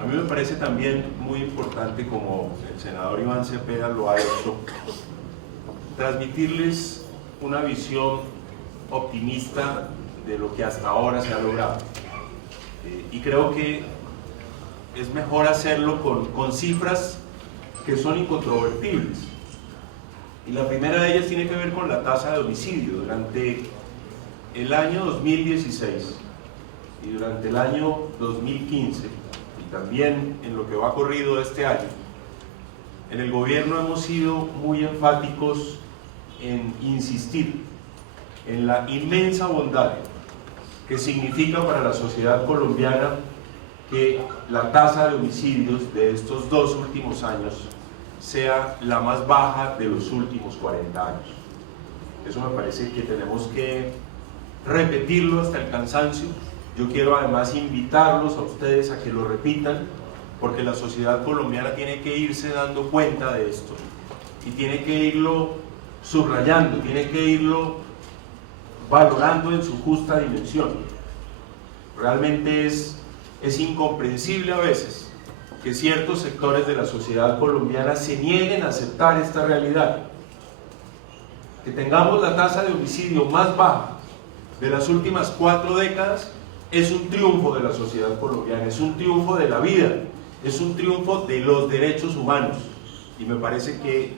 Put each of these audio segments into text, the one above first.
A mí me parece también muy importante, como el senador Iván Cepeda lo ha hecho, transmitirles una visión optimista de lo que hasta ahora se ha logrado. Y creo que es mejor hacerlo con cifras que son incontrovertibles. Y la primera de ellas tiene que ver con la tasa de homicidio. Durante el año 2016 y durante el año 2015, y también en lo que va corrido este año, en el gobierno hemos sido muy enfáticos en insistir en la inmensa bondad que significa para la sociedad colombiana que la tasa de homicidios de estos 2 últimos años sea la más baja de los últimos 40 años. Eso me parece que tenemos que repetirlo hasta el cansancio. Yo quiero además invitarlos a ustedes a que lo repitan, porque la sociedad colombiana tiene que irse dando cuenta de esto y tiene que irlo subrayando, tiene que irlo valorando en su justa dimensión. Realmente es incomprensible a veces que ciertos sectores de la sociedad colombiana se nieguen a aceptar esta realidad. Que tengamos la tasa de homicidio más baja de las últimas 4 décadas es un triunfo de la sociedad colombiana, es un triunfo de la vida, es un triunfo de los derechos humanos. Y me parece que,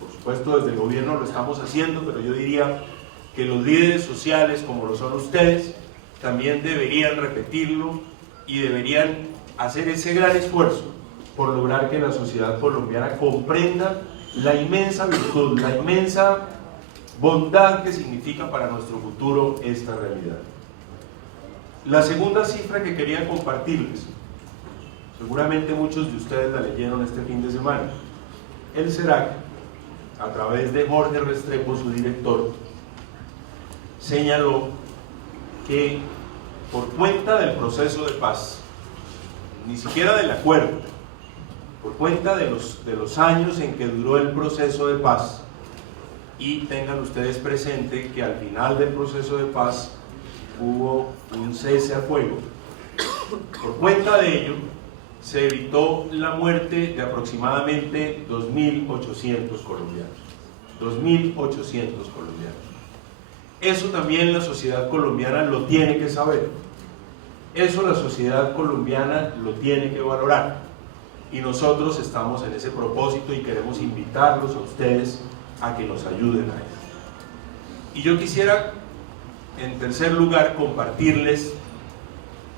por supuesto, desde el gobierno lo estamos haciendo, pero yo diría que los líderes sociales, como lo son ustedes, también deberían repetirlo y deberían hacer ese gran esfuerzo por lograr que la sociedad colombiana comprenda la inmensa virtud, la inmensa bondad que significa para nuestro futuro esta realidad. La segunda cifra que quería compartirles, seguramente muchos de ustedes la leyeron este fin de semana. El SERAC, a través de Jorge Restrepo, su director, señaló que por cuenta del proceso de paz, ni siquiera del acuerdo, por cuenta de los años en que duró el proceso de paz, y tengan ustedes presente que al final del proceso de paz hubo un cese al fuego, por cuenta de ello se evitó la muerte de aproximadamente 2.800 colombianos. 2.800 colombianos. Eso también la sociedad colombiana lo tiene que saber. Eso la sociedad colombiana lo tiene que valorar. Y nosotros estamos en ese propósito y queremos invitarlos a ustedes a que nos ayuden a eso. Y yo quisiera, en tercer lugar, compartirles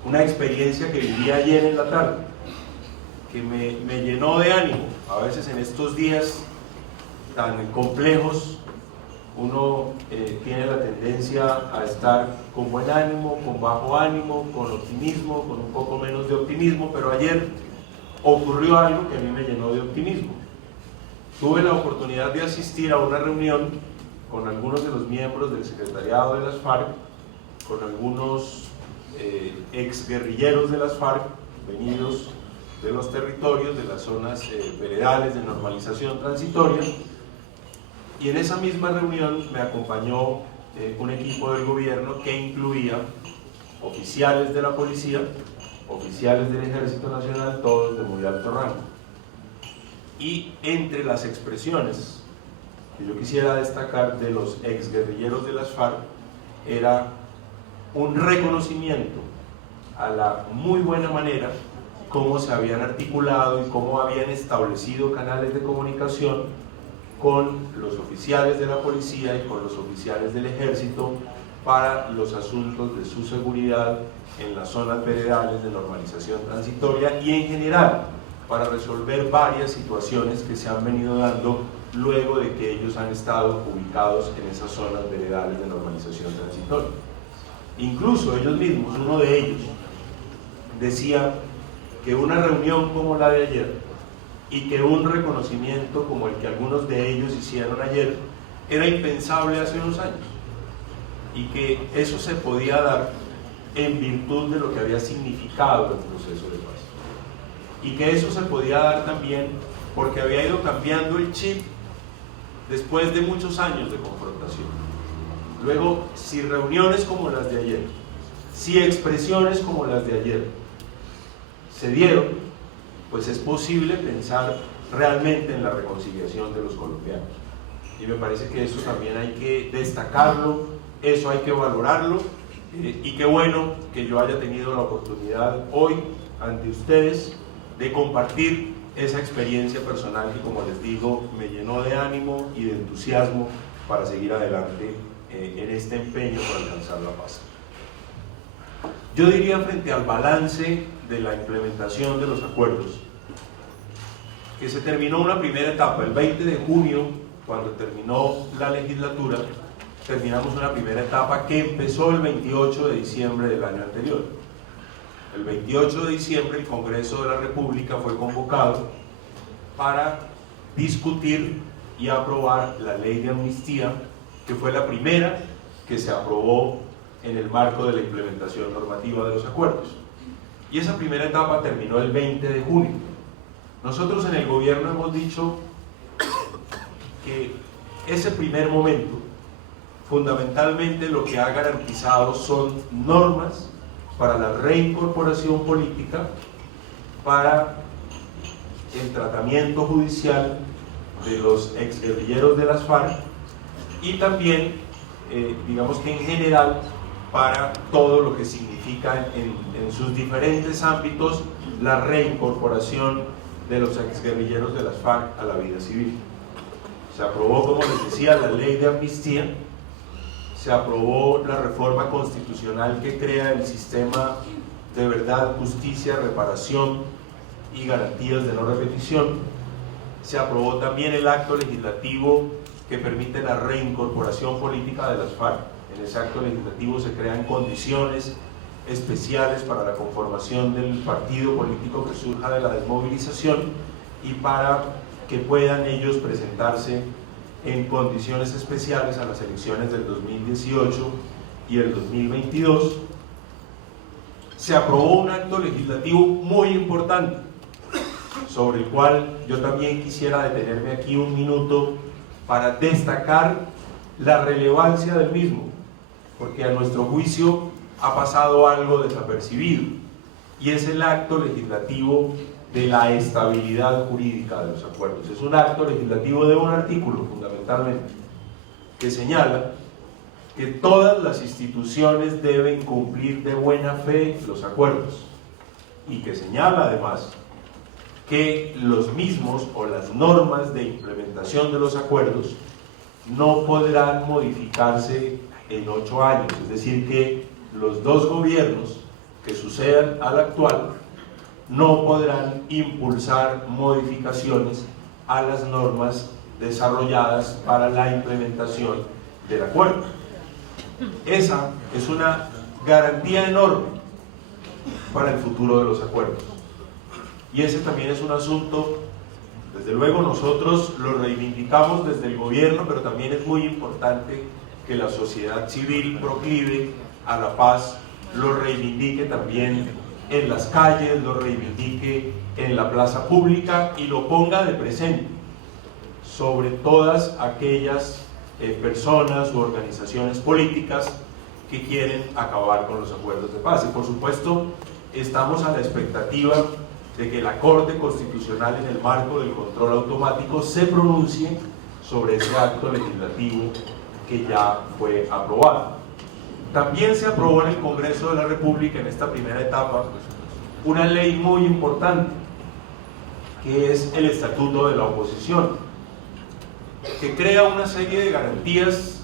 una experiencia que viví ayer en la tarde, que me llenó de ánimo. A veces en estos días tan complejos uno tiene la tendencia a estar con buen ánimo, con bajo ánimo, con optimismo, con un poco menos de optimismo, pero ayer ocurrió algo que a mí me llenó de optimismo. Tuve la oportunidad de asistir a una reunión con algunos de los miembros del secretariado de las FARC, con algunos exguerrilleros de las FARC, venidos de los territorios, de las zonas veredales de normalización transitoria, y en esa misma reunión me acompañó un equipo del gobierno que incluía oficiales de la policía, oficiales del Ejército Nacional, todos de muy alto rango. Y entre las expresiones que yo quisiera destacar de los exguerrilleros de las FARC era un reconocimiento a la muy buena manera cómo se habían articulado y cómo habían establecido canales de comunicación con los oficiales de la policía y con los oficiales del ejército para los asuntos de su seguridad en las zonas veredales de normalización transitoria y en general para resolver varias situaciones que se han venido dando luego de que ellos han estado ubicados en esas zonas veredales de normalización transitoria. Incluso ellos mismos, uno de ellos, decía que una reunión como la de ayer y que un reconocimiento como el que algunos de ellos hicieron ayer era impensable hace unos años, y que eso se podía dar en virtud de lo que había significado el proceso de paz, y que eso se podía dar también porque había ido cambiando el chip después de muchos años de confrontación. Luego, si reuniones como las de ayer, si expresiones como las de ayer, se dieron, pues es posible pensar realmente en la reconciliación de los colombianos. Y me parece que eso también hay que destacarlo, eso hay que valorarlo, y qué bueno que yo haya tenido la oportunidad hoy ante ustedes de compartir esa experiencia personal que, como les digo, me llenó de ánimo y de entusiasmo para seguir adelante en este empeño por alcanzar la paz. Yo diría, frente al balance de la implementación de los acuerdos, que se terminó una primera etapa, el 20 de junio, cuando terminó la legislatura, terminamos una primera etapa que empezó el 28 de diciembre del año anterior. El 28 de diciembre el Congreso de la República fue convocado para discutir y aprobar la ley de amnistía, que fue la primera que se aprobó en el marco de la implementación normativa de los acuerdos. Y esa primera etapa terminó el 20 de junio. Nosotros en el gobierno hemos dicho que ese primer momento, fundamentalmente lo que ha garantizado son normas para la reincorporación política, para el tratamiento judicial de los exguerrilleros de las FARC y también, digamos que en general, para todo lo que significa en sus diferentes ámbitos la reincorporación de los exguerrilleros de las FARC a la vida civil. Se aprobó, como les decía, la ley de amnistía, se aprobó la reforma constitucional que crea el sistema de verdad, justicia, reparación y garantías de no repetición. Se aprobó también el acto legislativo que permite la reincorporación política de las FARC. En ese acto legislativo se crean condiciones especiales para la conformación del partido político que surja de la desmovilización y para que puedan ellos presentarse en condiciones especiales a las elecciones del 2018 y el 2022. Se aprobó un acto legislativo muy importante, sobre el cual yo también quisiera detenerme aquí un minuto para destacar la relevancia del mismo, porque a nuestro juicio ha pasado algo desapercibido, y es el acto legislativo de la estabilidad jurídica de los acuerdos. Es un acto legislativo de un artículo, fundamentalmente, que señala que todas las instituciones deben cumplir de buena fe los acuerdos, y que señala además que los mismos o las normas de implementación de los acuerdos no podrán modificarse en 8 años, es decir, que los dos gobiernos que sucedan al actual no podrán impulsar modificaciones a las normas desarrolladas para la implementación del acuerdo. Esa es una garantía enorme para el futuro de los acuerdos. Y ese también es un asunto, desde luego nosotros lo reivindicamos desde el gobierno, pero también es muy importante que la sociedad civil proclive a la paz lo reivindique también en las calles, lo reivindique en la plaza pública y lo ponga de presente sobre todas aquellas personas u organizaciones políticas que quieren acabar con los acuerdos de paz. Y por supuesto estamos a la expectativa de que la Corte Constitucional, en el marco del control automático, se pronuncie sobre ese acto legislativo que ya fue aprobado. También se aprobó en el Congreso de la República, en esta primera etapa, una ley muy importante, que es el Estatuto de la Oposición, que crea una serie de garantías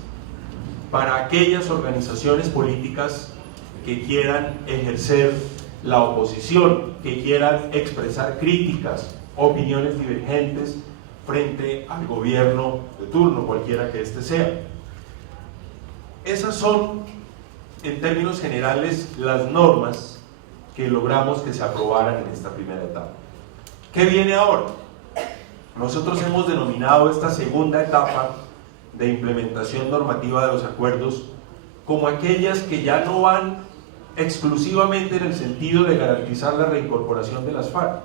para aquellas organizaciones políticas que quieran ejercer la oposición, que quieran expresar críticas, opiniones divergentes frente al gobierno de turno, cualquiera que éste sea. Esas son, en términos generales, las normas que logramos que se aprobaran en esta primera etapa. ¿Qué viene ahora? Nosotros hemos denominado esta segunda etapa de implementación normativa de los acuerdos como aquellas que ya no van exclusivamente en el sentido de garantizar la reincorporación de las FARC,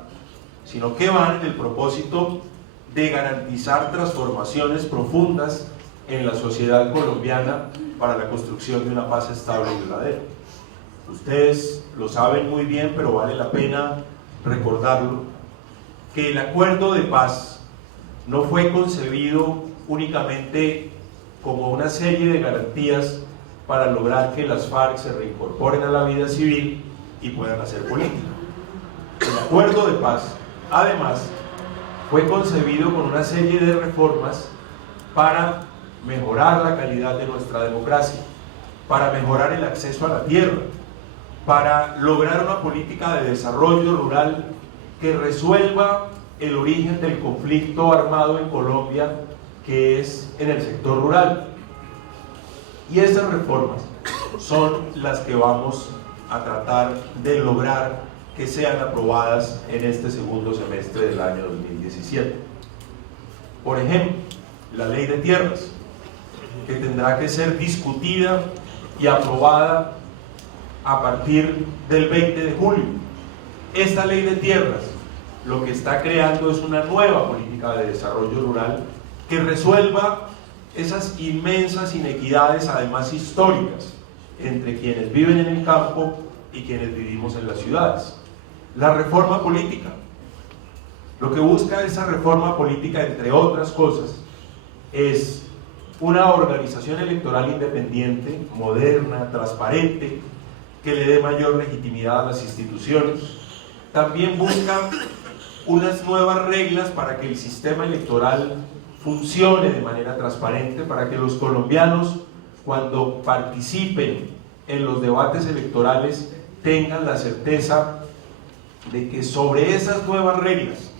sino que van en el propósito de garantizar transformaciones profundas en la sociedad colombiana para la construcción de una paz estable y duradera. Ustedes lo saben muy bien, pero vale la pena recordarlo, que el acuerdo de paz no fue concebido únicamente como una serie de garantías para lograr que las FARC se reincorporen a la vida civil y puedan hacer política. El acuerdo de paz, además, fue concebido con una serie de reformas para mejorar la calidad de nuestra democracia, para mejorar el acceso a la tierra, para lograr una política de desarrollo rural que resuelva el origen del conflicto armado en Colombia, que es en el sector rural. Y esas reformas son las que vamos a tratar de lograr que sean aprobadas en este segundo semestre del año 2017. Por ejemplo, la ley de tierras, que tendrá que ser discutida y aprobada a partir del 20 de julio. Esta ley de tierras lo que está creando es una nueva política de desarrollo rural que resuelva esas inmensas inequidades, además históricas, entre quienes viven en el campo y quienes vivimos en las ciudades. La reforma política, lo que busca esa reforma política, entre otras cosas, es una organización electoral independiente, moderna, transparente, que le dé mayor legitimidad a las instituciones. También busca unas nuevas reglas para que el sistema electoral funcione de manera transparente, para que los colombianos, cuando participen en los debates electorales, tengan la certeza de que sobre esas nuevas reglas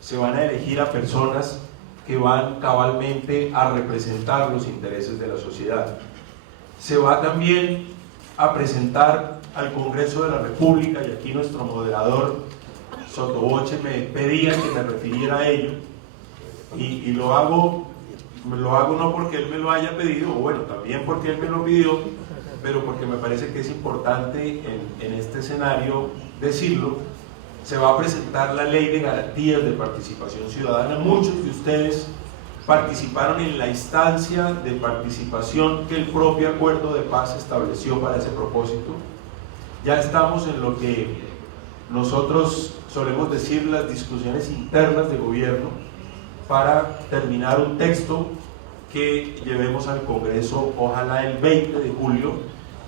se van a elegir a personas que van cabalmente a representar los intereses de la sociedad. Se va también a presentar al Congreso de la República, y aquí nuestro moderador Sotoboche me pedía que me refiriera a ello, y lo hago no porque él me lo haya pedido, o bueno, también porque él me lo pidió, pero porque me parece que es importante en este escenario decirlo. Se va a presentar la Ley de Garantías de Participación Ciudadana. Muchos de ustedes participaron en la instancia de participación que el propio Acuerdo de Paz estableció para ese propósito. Ya estamos en lo que nosotros solemos decir las discusiones internas de gobierno para terminar un texto que llevemos al Congreso, ojalá el 20 de julio,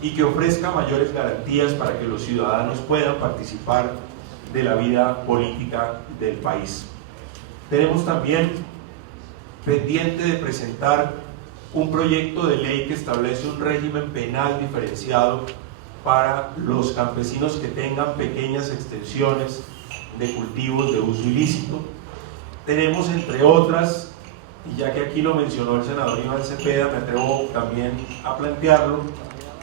y que ofrezca mayores garantías para que los ciudadanos puedan participar de la vida política del país. Tenemos también pendiente de presentar un proyecto de ley que establece un régimen penal diferenciado para los campesinos que tengan pequeñas extensiones de cultivos de uso ilícito. Tenemos, entre otras, y ya que aquí lo mencionó el senador Iván Cepeda, me atrevo también a plantearlo,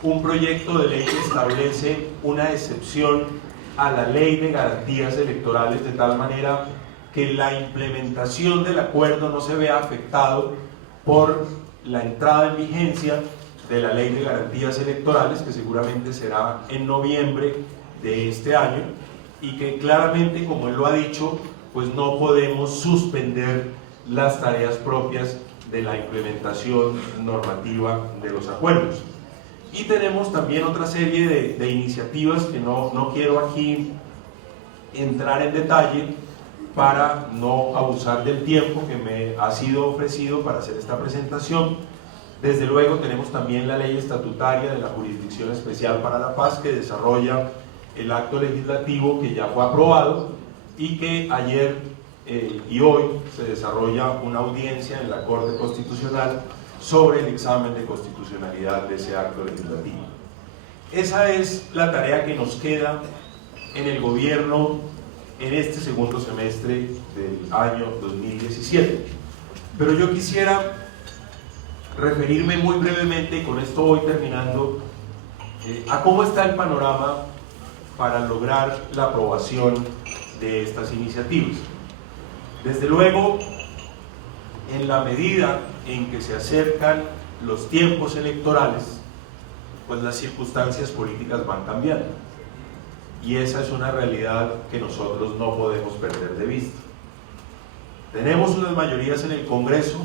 un proyecto de ley que establece una excepción a la Ley de Garantías Electorales, de tal manera que la implementación del acuerdo no se vea afectado por la entrada en vigencia de la Ley de Garantías Electorales, que seguramente será en noviembre de este año, y que claramente, como él lo ha dicho, pues no podemos suspender las tareas propias de la implementación normativa de los acuerdos. Y tenemos también otra serie de iniciativas que no quiero aquí entrar en detalle para no abusar del tiempo que me ha sido ofrecido para hacer esta presentación. Desde luego tenemos también la ley estatutaria de la Jurisdicción Especial para la Paz, que desarrolla el acto legislativo que ya fue aprobado, y que ayer y hoy se desarrolla una audiencia en la Corte Constitucional sobre el examen de constitucionalidad de ese acto legislativo. Esa es la tarea que nos queda en el gobierno en este segundo semestre del año 2017. Pero yo quisiera referirme muy brevemente, y con esto voy terminando, a cómo está el panorama para lograr la aprobación de estas iniciativas. Desde luego, en la medida en que se acercan los tiempos electorales, pues las circunstancias políticas van cambiando, y esa es una realidad que nosotros no podemos perder de vista. Tenemos unas mayorías en el Congreso,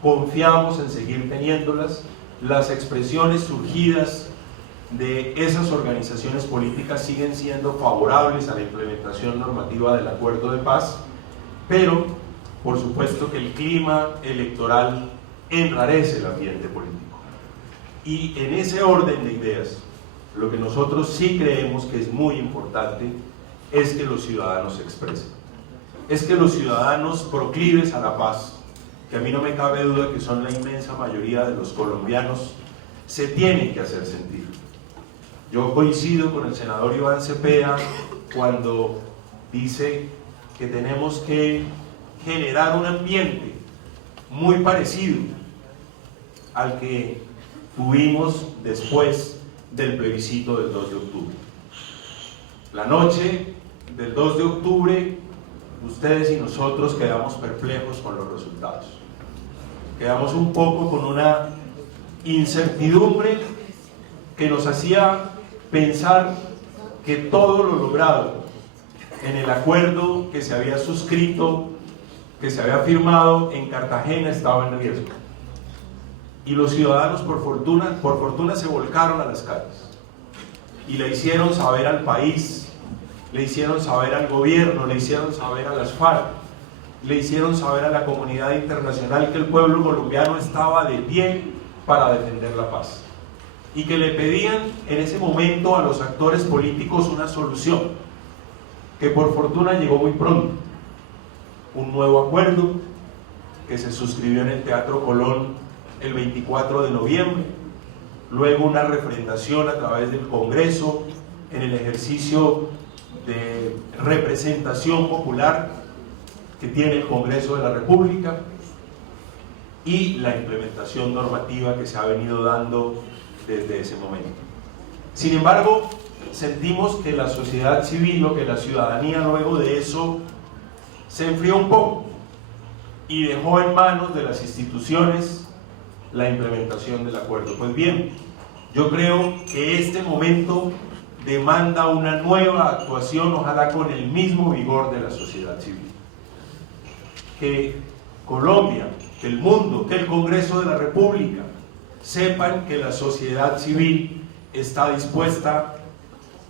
confiamos en seguir teniéndolas. Las expresiones surgidas de esas organizaciones políticas siguen siendo favorables a la implementación normativa del acuerdo de paz, pero por supuesto que el clima electoral enrarece el ambiente político. Y en ese orden de ideas, lo que nosotros sí creemos que es muy importante es que los ciudadanos se expresen, es que los ciudadanos proclives a la paz, que a mí no me cabe duda que son la inmensa mayoría de los colombianos, se tienen que hacer sentir. Yo coincido con el senador Iván Cepeda cuando dice que tenemos que generar un ambiente muy parecido al que tuvimos después del plebiscito del 2 de octubre. La noche del 2 de octubre, ustedes y nosotros quedamos perplejos con los resultados. Quedamos un poco con una incertidumbre que nos hacía pensar que todo lo logrado en el acuerdo que se había suscrito, que se había firmado en Cartagena, estaba en riesgo. Y los ciudadanos por fortuna se volcaron a las calles y le hicieron saber al país, le hicieron saber al gobierno, le hicieron saber a las FARC, le hicieron saber a la comunidad internacional que el pueblo colombiano estaba de pie para defender la paz y que le pedían en ese momento a los actores políticos una solución que por fortuna llegó muy pronto. Un nuevo acuerdo que se suscribió en el Teatro Colón el 24 de noviembre, luego una refrendación a través del Congreso en el ejercicio de representación popular que tiene el Congreso de la República y la implementación normativa que se ha venido dando desde ese momento. Sin embargo, sentimos que la sociedad civil o que la ciudadanía luego de eso se enfrió un poco y dejó en manos de las instituciones la implementación del acuerdo. Pues bien, yo creo que este momento demanda una nueva actuación, ojalá con el mismo vigor de la sociedad civil. Que Colombia, que el mundo, que el Congreso de la República sepan que la sociedad civil está dispuesta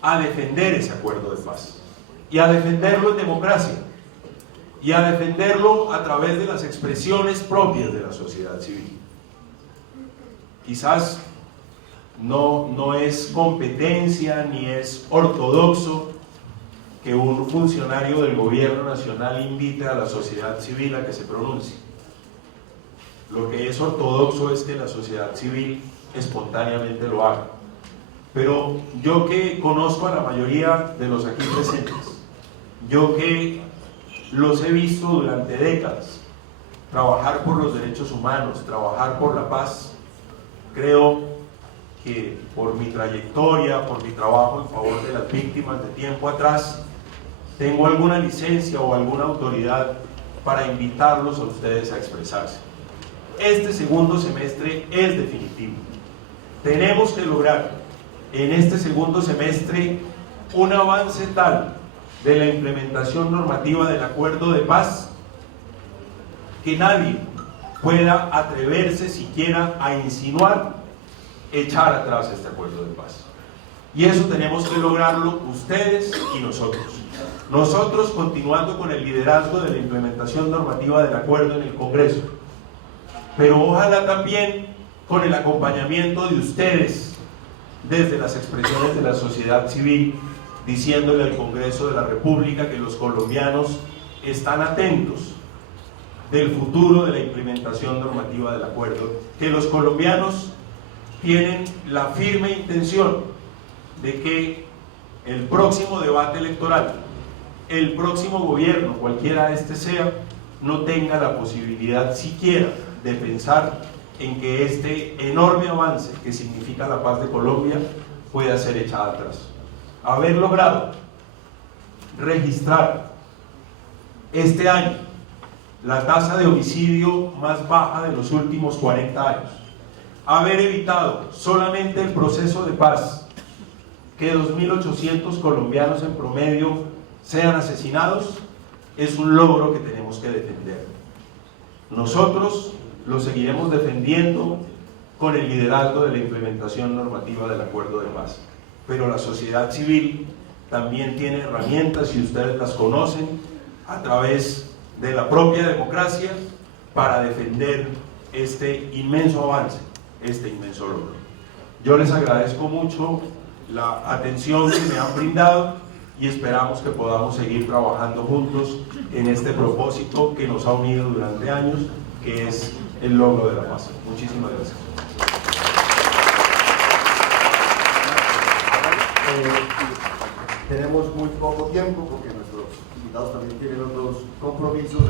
a defender ese acuerdo de paz y a defenderlo en democracia y a defenderlo a través de las expresiones propias de la sociedad civil. Quizás no es competencia ni es ortodoxo que un funcionario del gobierno nacional invite a la sociedad civil a que se pronuncie. Lo que es ortodoxo es que la sociedad civil espontáneamente lo haga. Pero yo que conozco a la mayoría de los aquí presentes, yo que los he visto durante décadas trabajar por los derechos humanos, trabajar por la paz, creo que por mi trayectoria, por mi trabajo en favor de las víctimas de tiempo atrás, tengo alguna licencia o alguna autoridad para invitarlos a ustedes a expresarse. Este segundo semestre es definitivo. Tenemos que lograr en este segundo semestre un avance tal de la implementación normativa del acuerdo de paz que nadie pueda atreverse siquiera a insinuar echar atrás este acuerdo de paz. Y eso tenemos que lograrlo ustedes y nosotros. Nosotros continuando con el liderazgo de la implementación normativa del acuerdo en el Congreso, pero ojalá también con el acompañamiento de ustedes desde las expresiones de la sociedad civil, diciéndole al Congreso de la República que los colombianos están atentos del futuro de la implementación normativa del acuerdo, que los colombianos tienen la firme intención de que el próximo debate electoral, el próximo gobierno, cualquiera este sea, no tenga la posibilidad siquiera de pensar en que este enorme avance que significa la paz de Colombia pueda ser echado atrás. Haber logrado registrar este año la tasa de homicidio más baja de los últimos 40 años, haber evitado solamente el proceso de paz que 2.800 colombianos en promedio sean asesinados, es un logro que tenemos que defender. Nosotros lo seguiremos defendiendo con el liderazgo de la implementación normativa del acuerdo de paz. Pero la sociedad civil también tiene herramientas, y ustedes las conocen, a través de la propia democracia, para defender este inmenso avance, este inmenso logro. Yo les agradezco mucho la atención que me han brindado y esperamos que podamos seguir trabajando juntos en este propósito que nos ha unido durante años, que es el logro de la paz. Muchísimas gracias. Tenemos muy poco tiempo porque nuestros invitados también tienen otros compromisos.